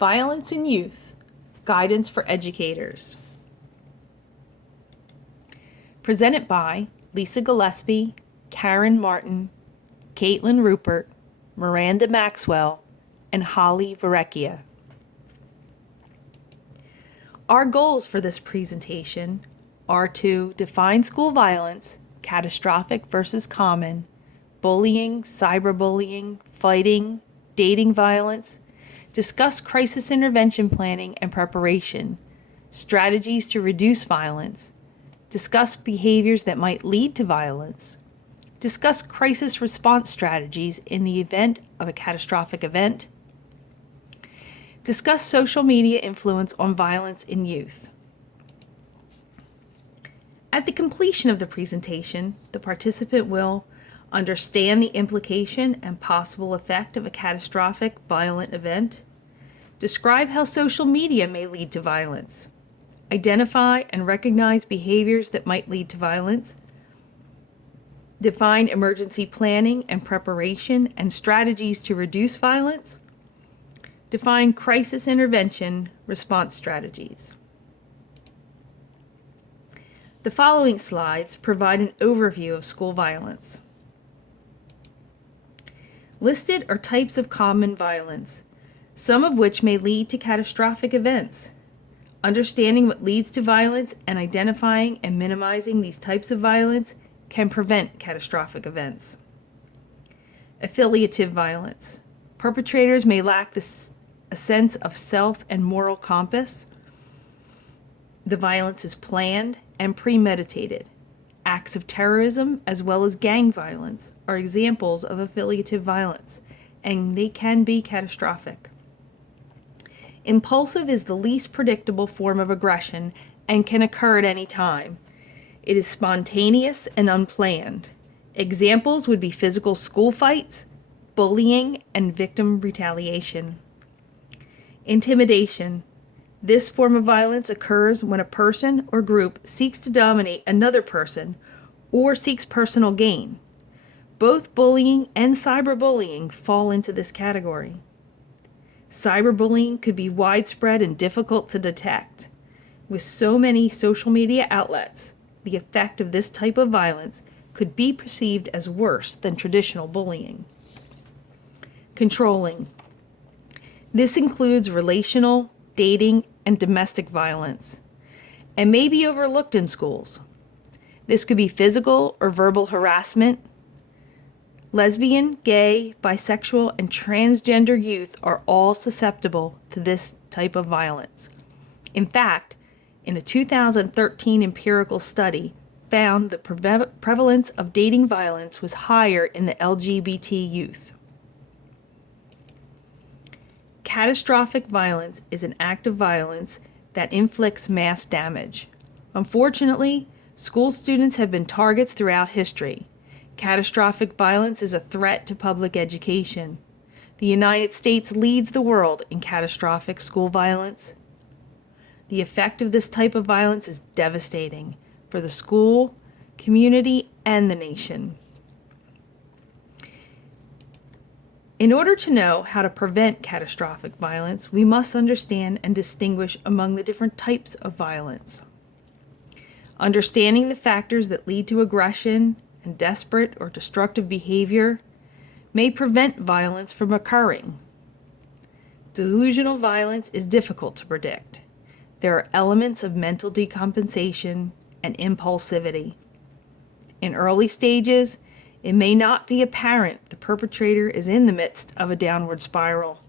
Violence in Youth, Guidance for Educators. Presented by Lisa Gillespie, Karen Martin, Caitlin Rupert, Miranda Maxwell, and Holly Varecchia. Our goals for this presentation are to define school violence, catastrophic versus common, bullying, cyberbullying, fighting, dating violence, discuss crisis intervention planning and preparation, strategies to reduce violence, discuss behaviors that might lead to violence, discuss crisis response strategies in the event of a catastrophic event, discuss social media influence on violence in youth. At the completion of the presentation, the participant will understand the implication and possible effect of a catastrophic violent event, describe how social media may lead to violence, identify and recognize behaviors that might lead to violence, define emergency planning and preparation and strategies to reduce violence, define crisis intervention response strategies. The following slides provide an overview of school violence. Listed are types of common violence, some of which may lead to catastrophic events. Understanding what leads to violence and identifying and minimizing these types of violence can prevent catastrophic events. Affiliative violence. Perpetrators may lack a sense of self and moral compass. The violence is planned and premeditated. Acts of terrorism as well as gang violence are examples of affiliative violence, and they can be catastrophic. Impulsive is the least predictable form of aggression and can occur at any time. It is spontaneous and unplanned. Examples would be physical school fights, bullying, and victim retaliation. Intimidation. This form of violence occurs when a person or group seeks to dominate another person or seeks personal gain. Both bullying and cyberbullying fall into this category. Cyberbullying could be widespread and difficult to detect. With so many social media outlets, the effect of this type of violence could be perceived as worse than traditional bullying. Controlling. This includes relational, dating, and domestic violence, and may be overlooked in schools. This could be physical or verbal harassment. Lesbian, gay, bisexual, and transgender youth are all susceptible to this type of violence. In fact, in a 2013 empirical study, found the prevalence of dating violence was higher in the LGBT youth. Catastrophic violence is an act of violence that inflicts mass damage. Unfortunately, school students have been targets throughout history. Catastrophic violence is a threat to public education. The United States leads the world in catastrophic school violence. The effect of this type of violence is devastating for the school, community, and the nation. In order to know how to prevent catastrophic violence, we must understand and distinguish among the different types of violence. Understanding the factors that lead to aggression and desperate or destructive behavior may prevent violence from occurring. Delusional violence is difficult to predict. There are elements of mental decompensation and impulsivity. In early stages, it may not be apparent the perpetrator is in the midst of a downward spiral.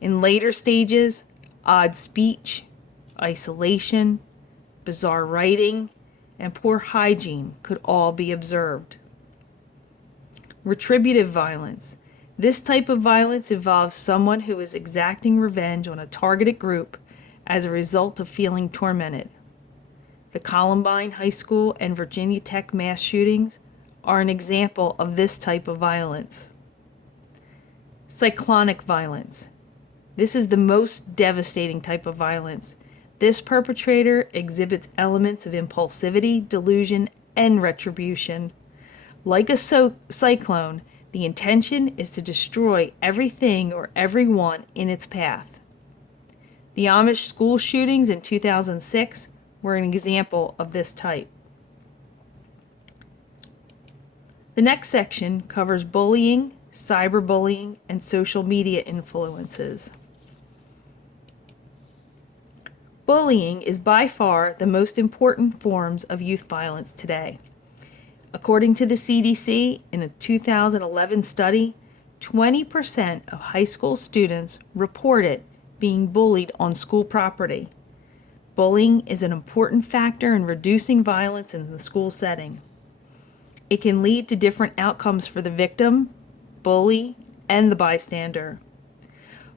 In later stages, odd speech, isolation, bizarre writing, and poor hygiene could all be observed. Retributive violence. This type of violence involves someone who is exacting revenge on a targeted group as a result of feeling tormented. The Columbine High School and Virginia Tech mass shootings are an example of this type of violence. Cyclonic violence. This is the most devastating type of violence. This perpetrator exhibits elements of impulsivity, delusion, and retribution. Like a cyclone, the intention is to destroy everything or everyone in its path. The Amish school shootings in 2006 were an example of this type. The next section covers bullying, cyberbullying, and social media influences. Bullying is by far the most important forms of youth violence today. According to the CDC, in a 2011 study, 20% of high school students reported being bullied on school property. Bullying is an important factor in reducing violence in the school setting. It can lead to different outcomes for the victim, bully, and the bystander.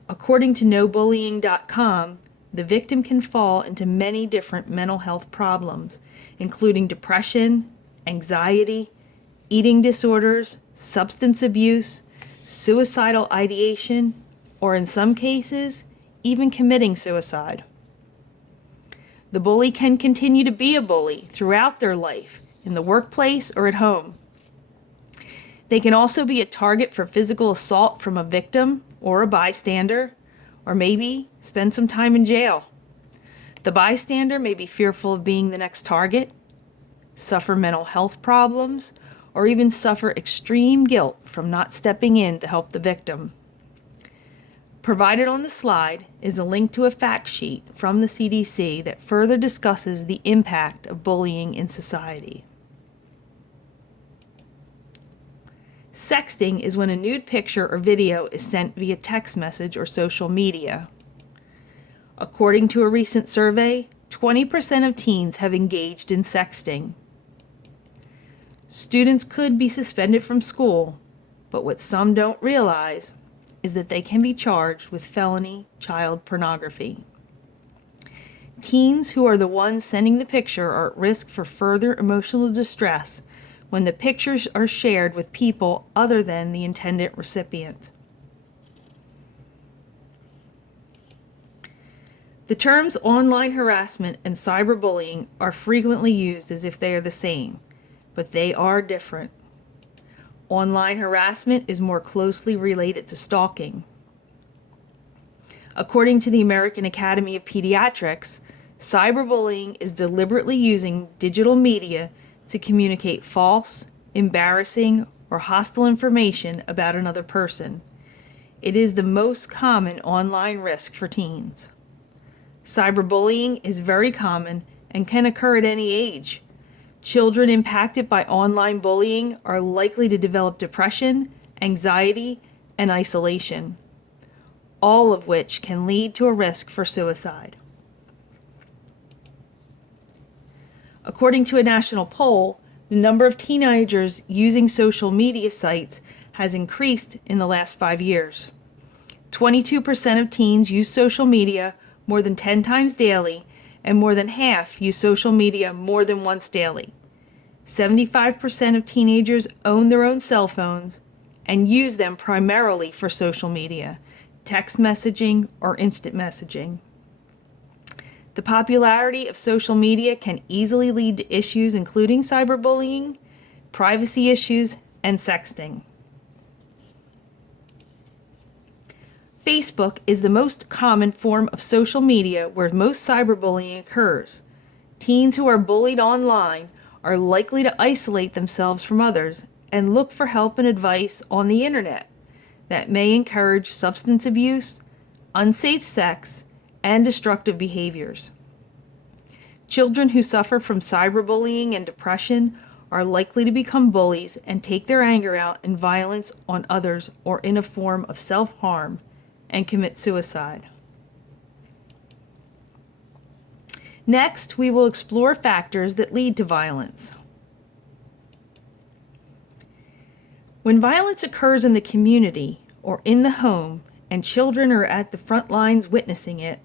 According to NoBullying.com, the victim can fall into many different mental health problems, including depression, anxiety, eating disorders, substance abuse, suicidal ideation, or in some cases, even committing suicide. The bully can continue to be a bully throughout their life, in the workplace or at home. They can also be a target for physical assault from a victim or a bystander, or maybe spend some time in jail. The bystander may be fearful of being the next target, suffer mental health problems, or even suffer extreme guilt from not stepping in to help the victim. Provided on the slide is a link to a fact sheet from the CDC that further discusses the impact of bullying in society. Sexting is when a nude picture or video is sent via text message or social media. According to a recent survey, 20% of teens have engaged in sexting. Students could be suspended from school, but what some don't realize is that they can be charged with felony child pornography. Teens who are the ones sending the picture are at risk for further emotional distress when the pictures are shared with people other than the intended recipient. The terms online harassment and cyberbullying are frequently used as if they are the same, but they are different. Online harassment is more closely related to stalking. According to the American Academy of Pediatrics, cyberbullying is deliberately using digital media to communicate false, embarrassing, or hostile information about another person. It is the most common online risk for teens. Cyberbullying is very common and can occur at any age. Children impacted by online bullying are likely to develop depression, anxiety, and isolation, all of which can lead to a risk for suicide. According to a national poll, the number of teenagers using social media sites has increased in the last 5 years. 22% of teens use social media more than 10 times daily, and more than half use social media more than once daily. 75% of teenagers own their own cell phones and use them primarily for social media, text messaging, or instant messaging. The popularity of social media can easily lead to issues including cyberbullying, privacy issues, and sexting. Facebook is the most common form of social media where most cyberbullying occurs. Teens who are bullied online are likely to isolate themselves from others and look for help and advice on the internet that may encourage substance abuse, unsafe sex, and destructive behaviors. Children who suffer from cyberbullying and depression are likely to become bullies and take their anger out in violence on others or in a form of self-harm and commit suicide. Next, we will explore factors that lead to violence. When violence occurs in the community or in the home and children are at the front lines witnessing it,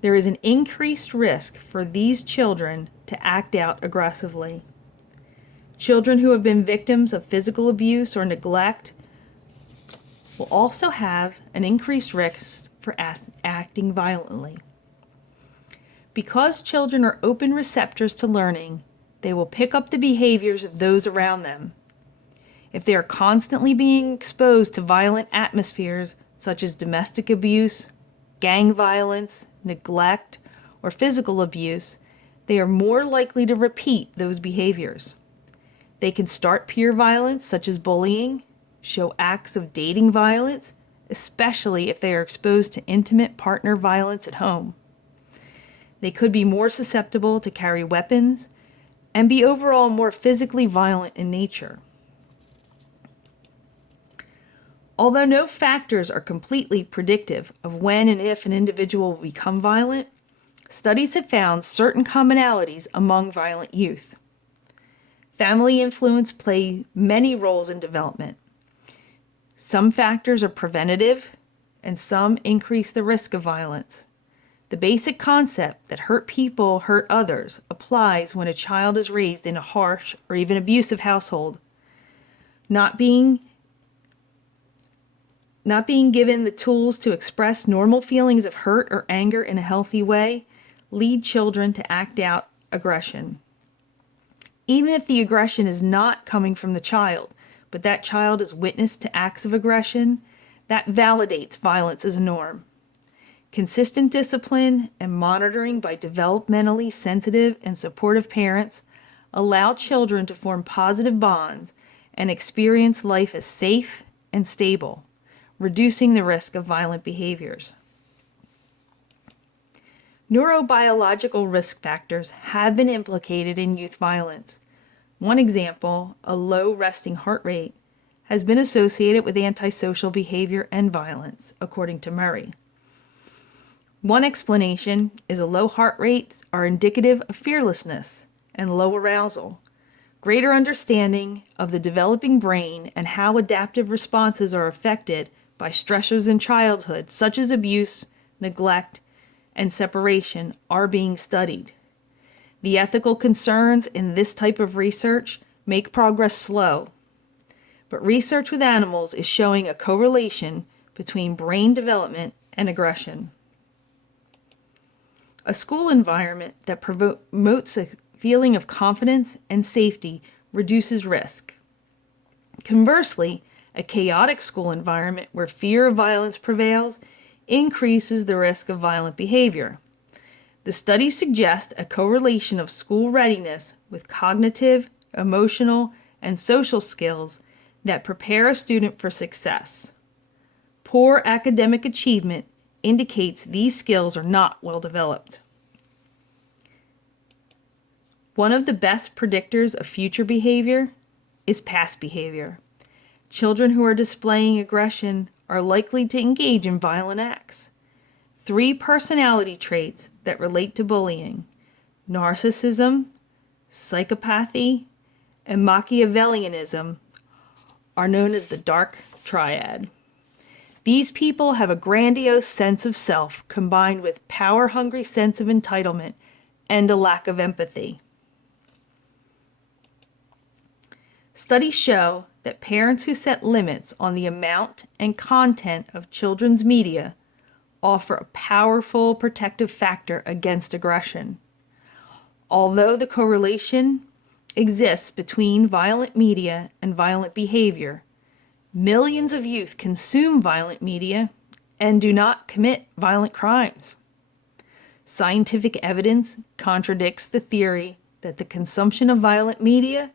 there is an increased risk for these children to act out aggressively. Children who have been victims of physical abuse or neglect will also have an increased risk for acting violently. Because children are open receptors to learning, they will pick up the behaviors of those around them. If they are constantly being exposed to violent atmospheres such as domestic abuse, gang violence, neglect, or physical abuse, they are more likely to repeat those behaviors. They can start peer violence, such as bullying, show acts of dating violence, especially if they are exposed to intimate partner violence at home. They could be more susceptible to carry weapons and be overall more physically violent in nature. Although no factors are completely predictive of when and if an individual will become violent, studies have found certain commonalities among violent youth. Family influence plays many roles in development. Some factors are preventative, and some increase the risk of violence. The basic concept that hurt people hurt others applies when a child is raised in a harsh or even abusive household. Not being given the tools to express normal feelings of hurt or anger in a healthy way lead children to act out aggression. Even if the aggression is not coming from the child, but that child is witness to acts of aggression, that validates violence as a norm. Consistent discipline and monitoring by developmentally sensitive and supportive parents allow children to form positive bonds and experience life as safe and stable, reducing the risk of violent behaviors. Neurobiological risk factors have been implicated in youth violence. One example, a low resting heart rate, has been associated with antisocial behavior and violence, according to Murray. One explanation is low heart rates are indicative of fearlessness and low arousal, greater understanding of the developing brain and how adaptive responses are affected by stressors in childhood, such as abuse, neglect, and separation, are being studied. The ethical concerns in this type of research make progress slow, but research with animals is showing a correlation between brain development and aggression. A school environment that promotes a feeling of confidence and safety reduces risk. Conversely, a chaotic school environment where fear of violence prevails increases the risk of violent behavior. The studies suggest a correlation of school readiness with cognitive, emotional, and social skills that prepare a student for success. Poor academic achievement indicates these skills are not well developed. One of the best predictors of future behavior is past behavior. Children who are displaying aggression are likely to engage in violent acts. 3 personality traits that relate to bullying: narcissism, psychopathy, and Machiavellianism are known as the dark triad. These people have a grandiose sense of self combined with power-hungry sense of entitlement and a lack of empathy. Studies show that parents who set limits on the amount and content of children's media offer a powerful protective factor against aggression. Although the correlation exists between violent media and violent behavior, millions of youth consume violent media and do not commit violent crimes. Scientific evidence contradicts the theory that the consumption of violent media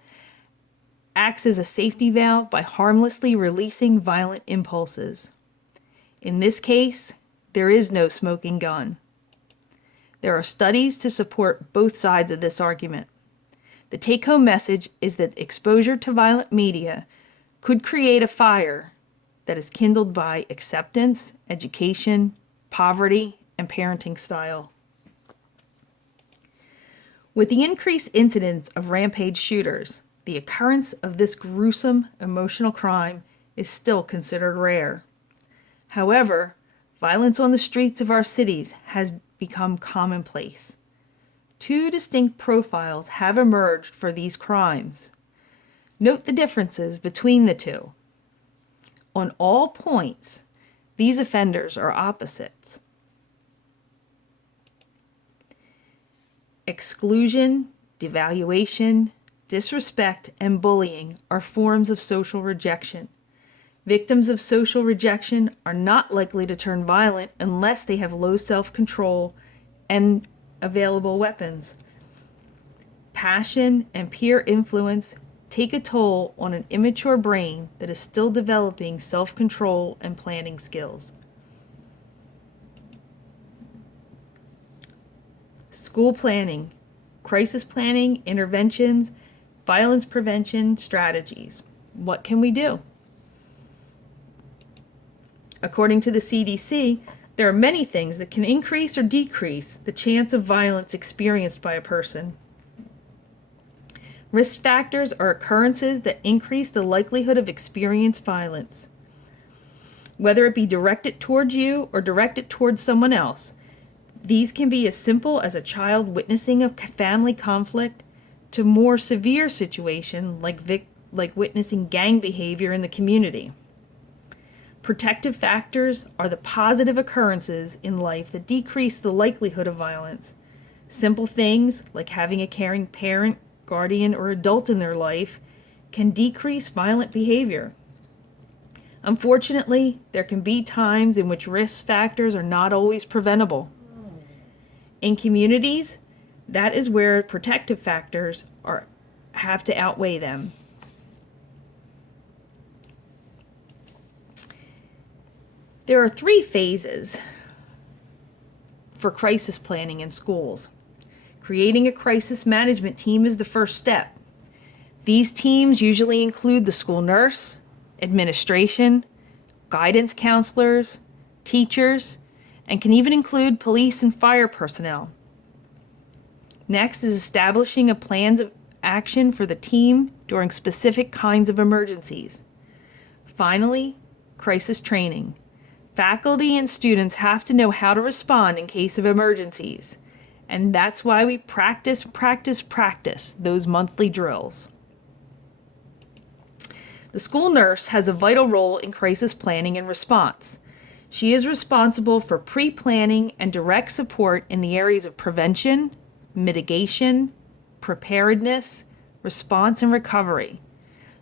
acts as a safety valve by harmlessly releasing violent impulses. In this case, there is no smoking gun. There are studies to support both sides of this argument. The take-home message is that exposure to violent media could create a fire that is kindled by acceptance, education, poverty, and parenting style. With the increased incidence of rampage shooters, the occurrence of this gruesome emotional crime is still considered rare. However, violence on the streets of our cities has become commonplace. 2 distinct profiles have emerged for these crimes. Note the differences between the 2. On all points, these offenders are opposites. Exclusion, devaluation, disrespect, and bullying are forms of social rejection. Victims of social rejection are not likely to turn violent unless they have low self-control and available weapons. Passion and peer influence take a toll on an immature brain that is still developing self-control and planning skills. School planning, crisis planning, interventions, violence prevention strategies. What can we do? According to the CDC, there are many things that can increase or decrease the chance of violence experienced by a person. Risk factors are occurrences that increase the likelihood of experienced violence. Whether it be directed towards you or directed towards someone else, these can be as simple as a child witnessing a family conflict to more severe situation like witnessing gang behavior in the community. Protective factors are the positive occurrences in life that decrease the likelihood of violence. Simple things like having a caring parent, guardian, or adult in their life can decrease violent behavior. Unfortunately, there can be times in which risk factors are not always preventable. In communities, that is where protective factors have to outweigh them. There are 3 phases for crisis planning in schools. Creating a crisis management team is the first step. These teams usually include the school nurse, administration, guidance counselors, teachers, and can even include police and fire personnel. Next is establishing a plan of action for the team during specific kinds of emergencies. Finally, crisis training. Faculty and students have to know how to respond in case of emergencies, and that's why we practice those monthly drills. The school nurse has a vital role in crisis planning and response. She is responsible for pre-planning and direct support in the areas of prevention, mitigation, preparedness, response, and recovery.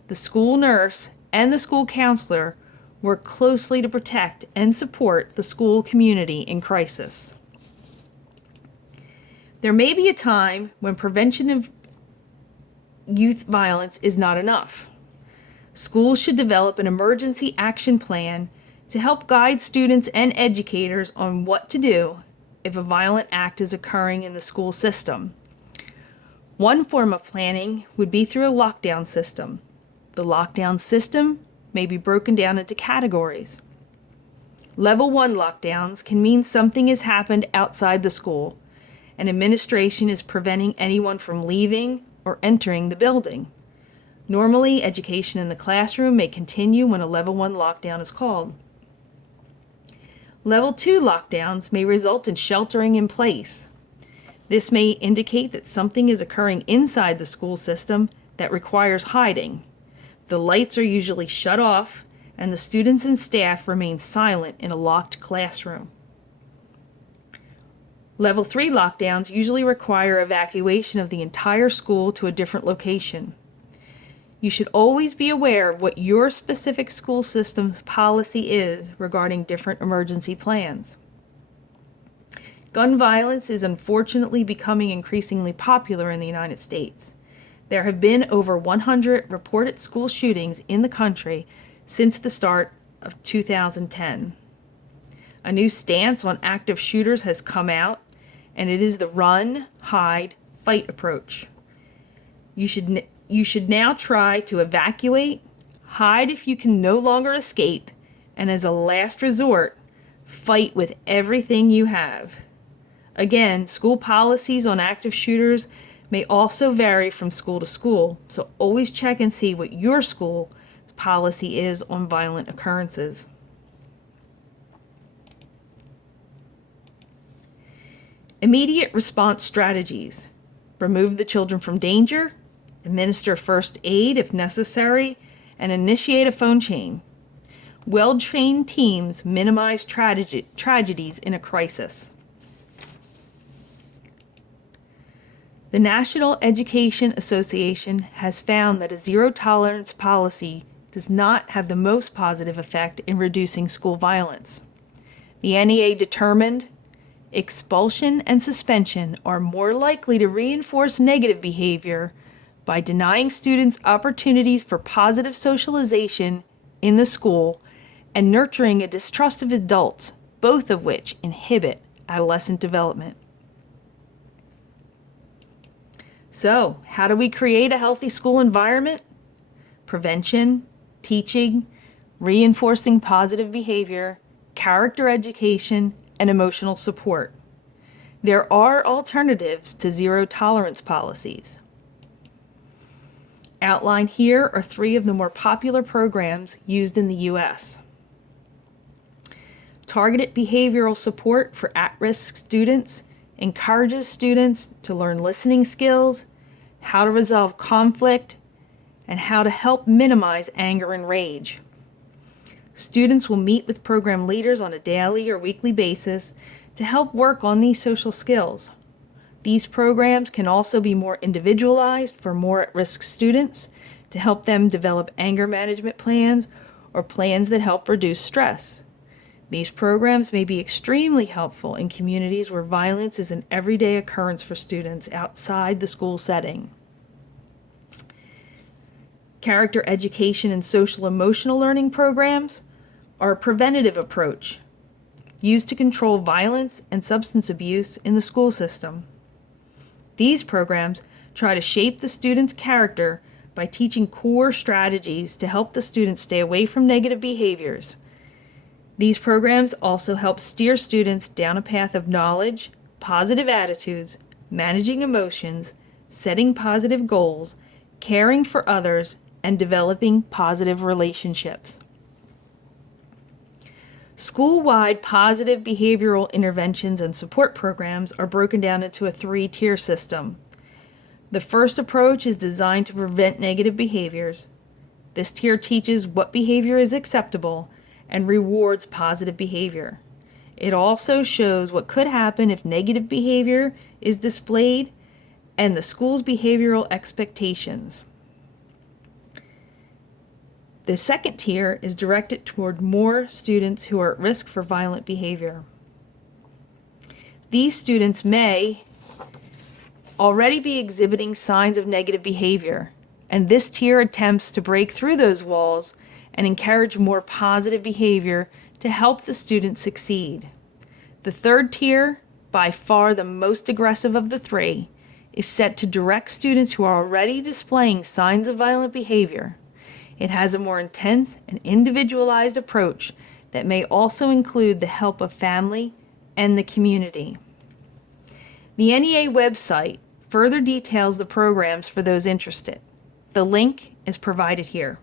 The school nurse and the school counselor work closely to protect and support the school community in crisis. There may be a time when prevention of youth violence is not enough. Schools should develop an emergency action plan to help guide students and educators on what to do if a violent act is occurring in the school system. One form of planning would be through a lockdown system. The lockdown system may be broken down into categories. Level 1 lockdowns can mean something has happened outside the school, and administration is preventing anyone from leaving or entering the building. Normally, education in the classroom may continue when a Level 1 lockdown is called. Level 2 lockdowns may result in sheltering in place. This may indicate that something is occurring inside the school system that requires hiding. The lights are usually shut off, and the students and staff remain silent in a locked classroom. Level 3 lockdowns usually require evacuation of the entire school to a different location. You should always be aware of what your specific school system's policy is regarding different emergency plans. Gun violence is unfortunately becoming increasingly popular in the United States. There have been over 100 reported school shootings in the country since the start of 2010. A new stance on active shooters has come out, and it is the run, hide, fight approach. You should now try to evacuate, hide if you can no longer escape, and as a last resort, fight with everything you have. Again, school policies on active shooters may also vary from school to school, so always check and see what your school's policy is on violent occurrences. Immediate response strategies. Remove the children from danger, administer first aid if necessary, and initiate a phone chain. Well-trained teams minimize tragedies in a crisis. The National Education Association has found that a zero-tolerance policy does not have the most positive effect in reducing school violence. The NEA determined expulsion and suspension are more likely to reinforce negative behavior by denying students opportunities for positive socialization in the school and nurturing a distrust of adults, both of which inhibit adolescent development. So, how do we create a healthy school environment? Prevention, teaching, reinforcing positive behavior, character education, and emotional support. There are alternatives to zero tolerance policies. Outlined here are 3 of the more popular programs used in the U.S. Targeted behavioral support for at-risk students encourages students to learn listening skills, how to resolve conflict, and how to help minimize anger and rage. Students will meet with program leaders on a daily or weekly basis to help work on these social skills. These programs can also be more individualized for more at-risk students to help them develop anger management plans or plans that help reduce stress. These programs may be extremely helpful in communities where violence is an everyday occurrence for students outside the school setting. Character education and social emotional learning programs are a preventative approach used to control violence and substance abuse in the school system. These programs try to shape the student's character by teaching core strategies to help the student stay away from negative behaviors. These programs also help steer students down a path of knowledge, positive attitudes, managing emotions, setting positive goals, caring for others, and developing positive relationships. School-wide positive behavioral interventions and support programs are broken down into a 3-tier system. The first approach is designed to prevent negative behaviors. This tier teaches what behavior is acceptable and rewards positive behavior. It also shows what could happen if negative behavior is displayed and the school's behavioral expectations. The second tier is directed toward more students who are at risk for violent behavior. These students may already be exhibiting signs of negative behavior, and this tier attempts to break through those walls and encourage more positive behavior to help the student succeed. The third tier, by far the most aggressive of the 3, is set to direct students who are already displaying signs of violent behavior. It has a more intense and individualized approach that may also include the help of family and the community. The NEA website further details the programs for those interested. The link is provided here.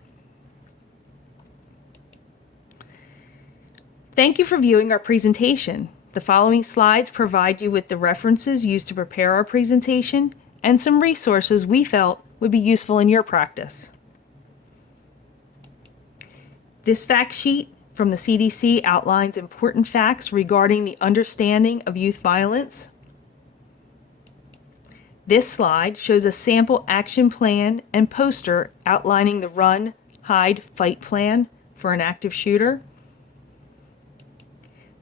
Thank you for viewing our presentation. The following slides provide you with the references used to prepare our presentation and some resources we felt would be useful in your practice. This fact sheet from the CDC outlines important facts regarding the understanding of youth violence. This slide shows a sample action plan and poster outlining the Run, Hide, Fight plan for an active shooter.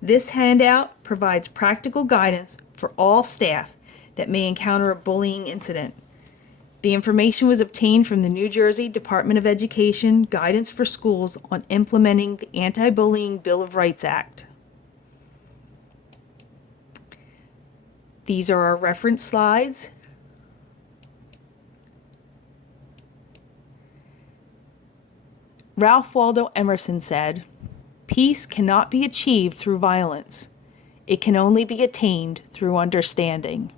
This handout provides practical guidance for all staff that may encounter a bullying incident. The information was obtained from the New Jersey Department of Education Guidance for Schools on Implementing the Anti-Bullying Bill of Rights Act. These are our reference slides. Ralph Waldo Emerson said, "Peace cannot be achieved through violence. It can only be attained through understanding."